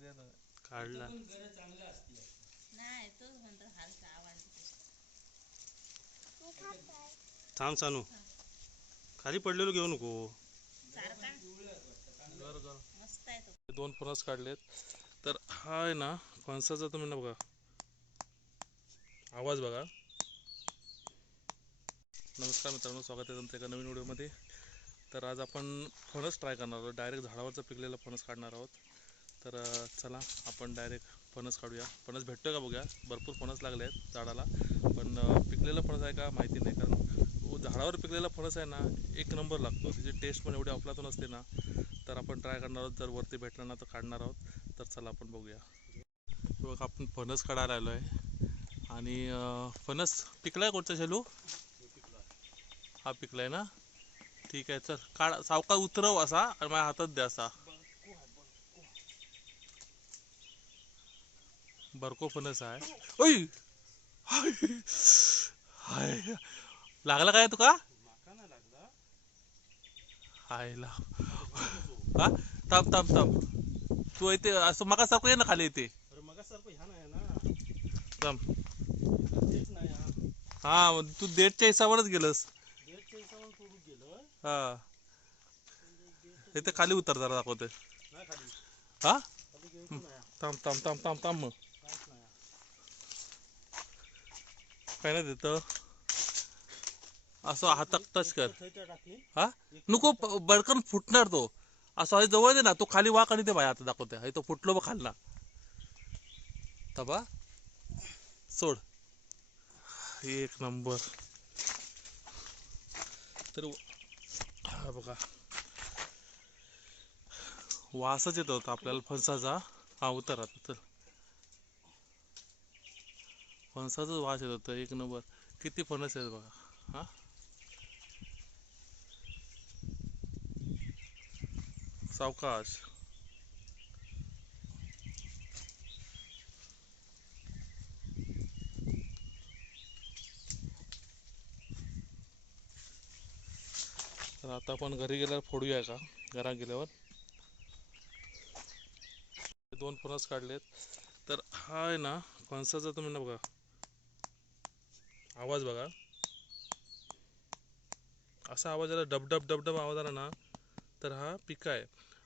काढला थांब सानू खाली पडलेलो घेऊ नको. दोन फणस काढलेत. तर हा आहे ना फणसाचा तुम्ही ना बघा आवाज बघा. नमस्कार मित्रांनो, स्वागत आहे तुमचं एका नवीन व्हिडिओमध्ये. तर आज आपण फणस ट्राय करणार आहोत. डायरेक्ट झाडावरचं पिकलेलं फणस काढणार आहोत. तर चला आपण डायरेक्ट फणस काढूया. फणस भेटतोय का बघूया. भरपूर फणस लागले आहेत झाडाला, पण पिकलेला फणस आहे का माहिती नाही. कारण झाडावर पिकलेला फणस आहे ना एक नंबर लागतो. त्याची टेस्ट पण एवढी अफलातून असते ना. तर आपण ट्राय करणार आहोत. जर वरती भेटलं ना तर काढणार आहोत. तर चला आपण बघूया. बघ आपण फणस काढायला आलो आहे. आणि फणस पिकलाय कोणता शेलू? हा पिकलाय ना. ठीक आहे, चल काढ. सावकाश उतरव असा आणि माझ्या हातात द्या असा. बरको फणस आहे. ओय हाय लागला काय तुका? हाय ला हा थांब थांब थांब. तू इथे असं मगा सारखं ये ना खाली इथे. थांब. हा तू डेटच्या हिसाबावरच गेलस. हा इथे खाली उतर जरा दाखवते. हा थांब थांब थांब थांब थांब. मग काय नाही देतं असं हातात टच कर. हा नको बडकन फुटणार तो. असं जवळ दे ना. तो खाली वाक आणि ते बाय आता दाखवते. तो फुटलो बघ खाल्ला. तबा सोड. एक नंबर. तर हा बघा वासच येत होता आपल्याला फणसाचा. हा उतर आता तर फणसाचाच वास येत होता एक नंबर. किती फणस आहेत बघा. हा सावकाश. तर आता आपण घरी गेल्यावर फोडूया का. घरात गेल्यावर दोन फणस काढलेत. तर हा आहे ना फणसाचा तुम्ही ना बघा आवाज बघा. असा आवाज आला डबडब डबडब आवाज आला ना तर हा पिका आहे.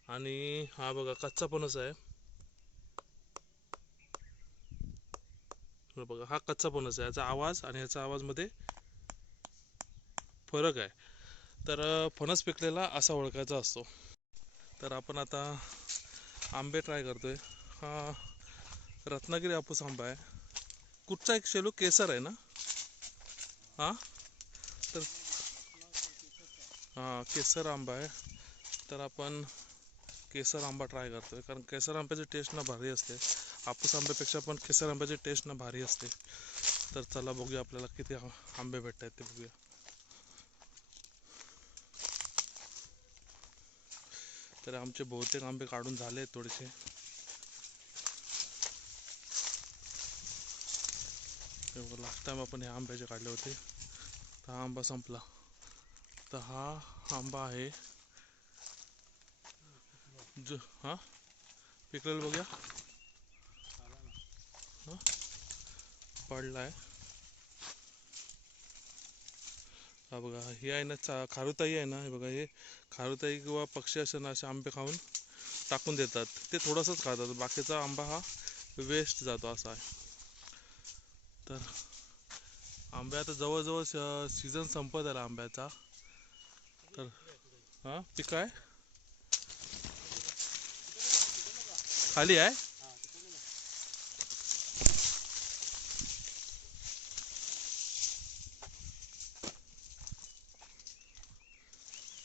आणि हा बघा कच्चा फणस आहे. बघा हा कच्चा फणस आहे. याचा आवाज आणि ह्याचा आवाजमध्ये फरक आहे. तर फणस पिकलेला असा ओळखायचा असतो. तर आपण आता आंबे ट्राय करतोय. हा रत्नागिरी हापूस आंबा आहे. कुठचा एक शेलू केसर आहे ना. हा तर हा केसर आंबा आहे. तर आपण केसर आंबा ट्राय करतोय. कारण केसर आंब्याची टेस्ट ना भारी असते. हापूस आंब्यापेक्षा पण केसर आंब्याची टेस्ट ना भारी असते. तर चला बघूया आपल्याला किती आंबे भेटत आहेत ते बघूया. तर आमचे बहुतेक आंबे काढून झाले आहेत थोडेसे. लास्ट टाइम आपण हे आंब्याचे काढले होते. तर हा आंबा संपला. तर हा आंबा आहे जो हा पिकलेला बघूया. हा पडला आहे. हा बघा हे आहे ना खारुताई आहे ना. हे बघा हे खारुताई किंवा पक्षी असे ना असे आंबे खाऊन टाकून देतात. ते थोडंसंच खातात. बाकीचा आंबा हा वेस्ट जातो असा आहे. तर आंबे आता जवळजवळ सीझन संपत आला आंब्याचा. तर हा पिक आहे खाली आहे.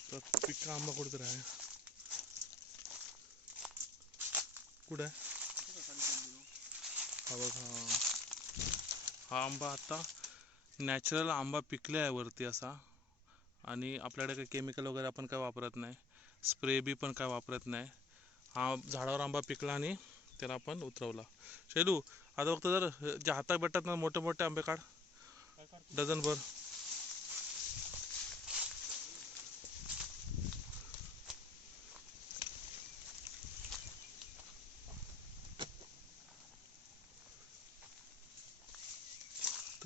तर पिका आंबा कुठेतरी आहे. कुठे आहे हा बघा. हा आंबा आता नॅचरल आंबा पिकले आहे वरती असा. आणि आपल्याकडे काही केमिकल वगैरे आपण काय वापरत नाही. स्प्रे बी पण काय वापरत नाही. हा झाडावर आंबा पिकला आणि त्याला आपण उतरवला. शैलू आता फक्त जर जे हातात भेटतात ना मोठे मोठे आंबे काढ. डझनभर.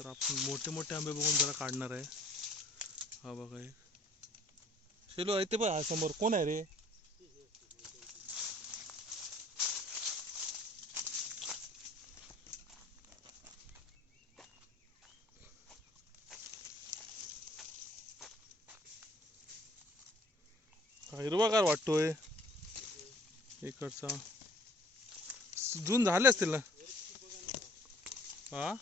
तर आपण मोठे मोठे आंबे बघून जरा काढणार आहे. हा बघा एक शेलू आहे ते बघ, हा समोर कोण आहे रे? हिरवागार वाटतोय इकडचा. जून झाले असतील ना. हा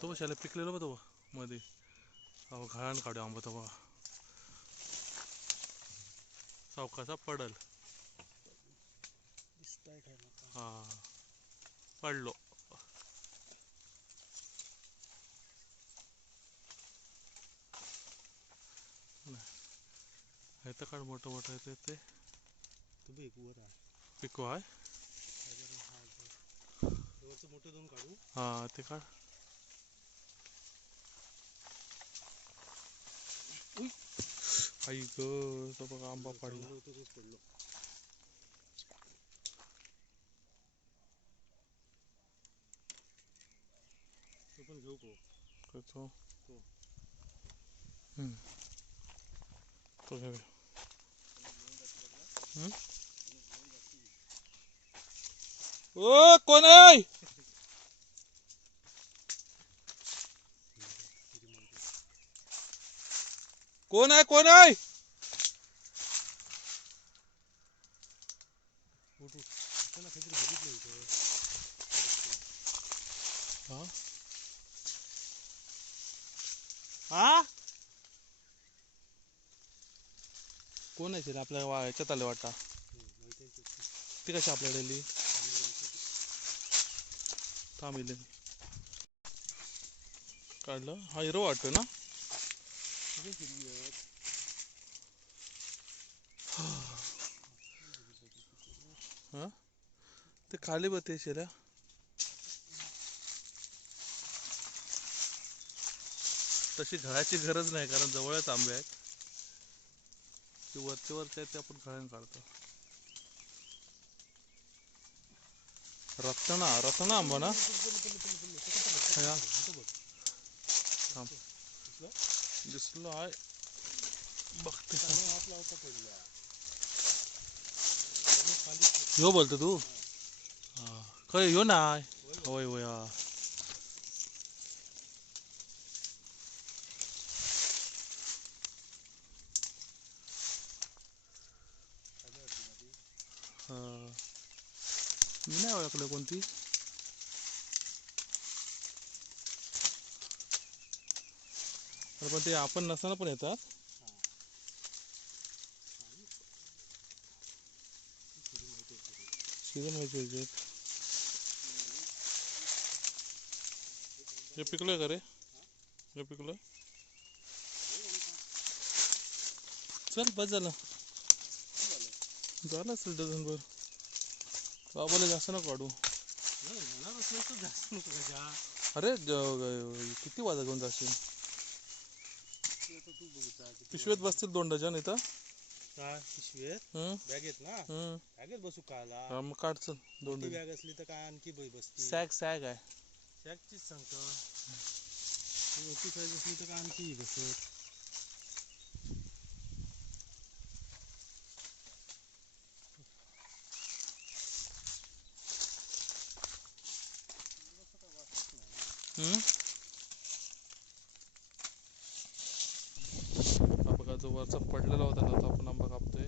तो शाला पिकलेला बघ तो मध्ये. अहो घाण काढू आंबा तो बघा, सावकासा पडल. हा पडलो. हे तर काढ मोठं मोठं येते ते पिकू आहे. हा ते काढ. आई ग तो बघा आंबा पडला. तो तो घ्यावे. ओ कोण आहे? कोण आहे कोण आहे? हा हा कोण आहे ते आपल्या ह्याच्यात आले वाटा. ती कशी आपल्याकडे आली? थांबले काढलं. हा हिरो वाटतो ना. हा ते खाली बघ ते शेल्या. तशी घराची गरज नाही कारण जवळच आंबे आहेत. ते वरचे वरचे आहेत ते आपण घाळून काढतो. रत्ना रत्ना आंबा ना. दिसलो आहे बघते. ह्यो बोलतो तू. हा काय ह्यो नाय. होय होय हा. मी नाही ओळखलं कोणती. पण ते आपण नसताना पण येतात. सीझन व्हायचे हे पिकलोय का रे? हे पिकलं. चल बस झालं. झालं असेल डझनभर. बाबाला जास्त नको काढू. अरे किती वाजा घेऊन जाशील. पिशवीत बसतील 2 डझन इथं. पिशवीत बॅगेत ना. बॅगेत बसू काला. हा मग काढ चल 2 डझन. बॅग असली तर काय आणखी बसती. सॅग सॅग आहे. सॅगचीच सांगतो. मोठी साईज असली तर काय आणखी बसत. हा बघा जो वरचा पडलेला होता ना तो आपण आंबा कापतोय.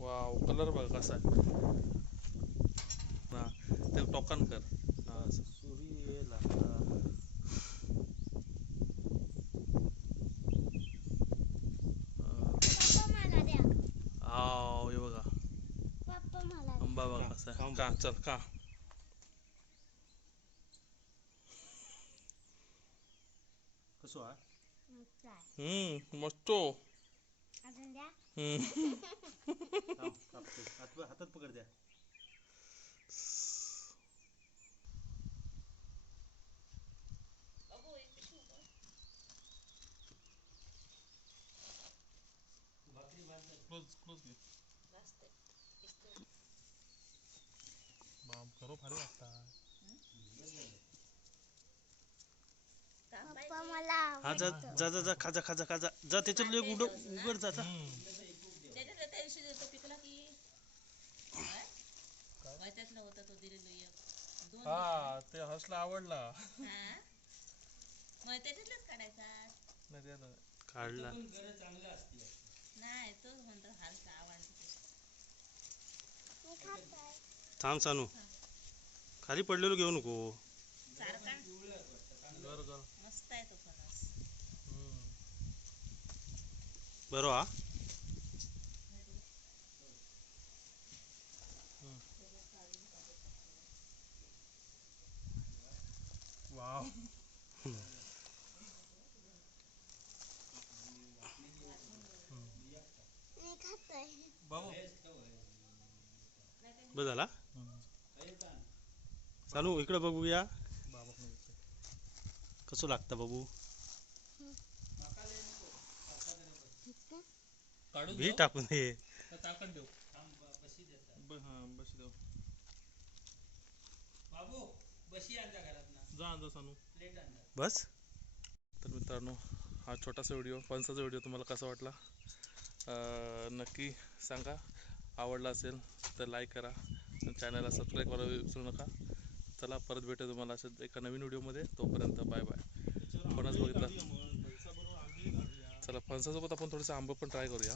वाव कलर बघा कसा आहे ना. ते टोकन कर. सुरी ये लागला. हा हे बघा आंबा बघा कसा आहे. का चल का. कसो आहे. मस्त. हातात पकड द्या. क्लोज क्लोज घे. बाप खरो भारी वाटता. पप्पा मला हा जा जा जा जा खाजा खाजा खाजा जा त्याच्यात एक उघड जा जा. त्याच्यात त्या दिवशी तो पिकला की काय त्यातला होता तो दिलेलो एक दोन हा ते हर्षला आवडला. हा मग त्याच्यातलाच काढायचा. नाही ते आता काढला नाही तोच म्हणतो हालचा आवडतो मी खात आहे. थांब सानू खाली पडलेलो घेऊ नको. सारखा गर गर. मस्त आहे तो फणस. बरो हा वाव. मी खात आहे. बाबू बस झाला. सानू इकडे बघूया बाबा कसं लागतं बाबू. काढून भी देऊ टाकून दे. का ताकद देऊ. हा बशी देऊ. जा जा सानू. बस तर मित्रांनो हा छोटासा व्हिडिओ फणसाचा व्हिडिओ तुम्हाला कसा वाटला नक्की सांगा. आवडला असेल तर लाईक करा. चॅनलला सबस्क्राईब करायला विसरू नका. चला परत भेटू तुम्हाला असं एका नवीन व्हिडिओमध्ये. तोपर्यंत बाय बाय. फणस बघितला. चला फणसासोबत आपण थोडंसं आंबं पण ट्राय करूया.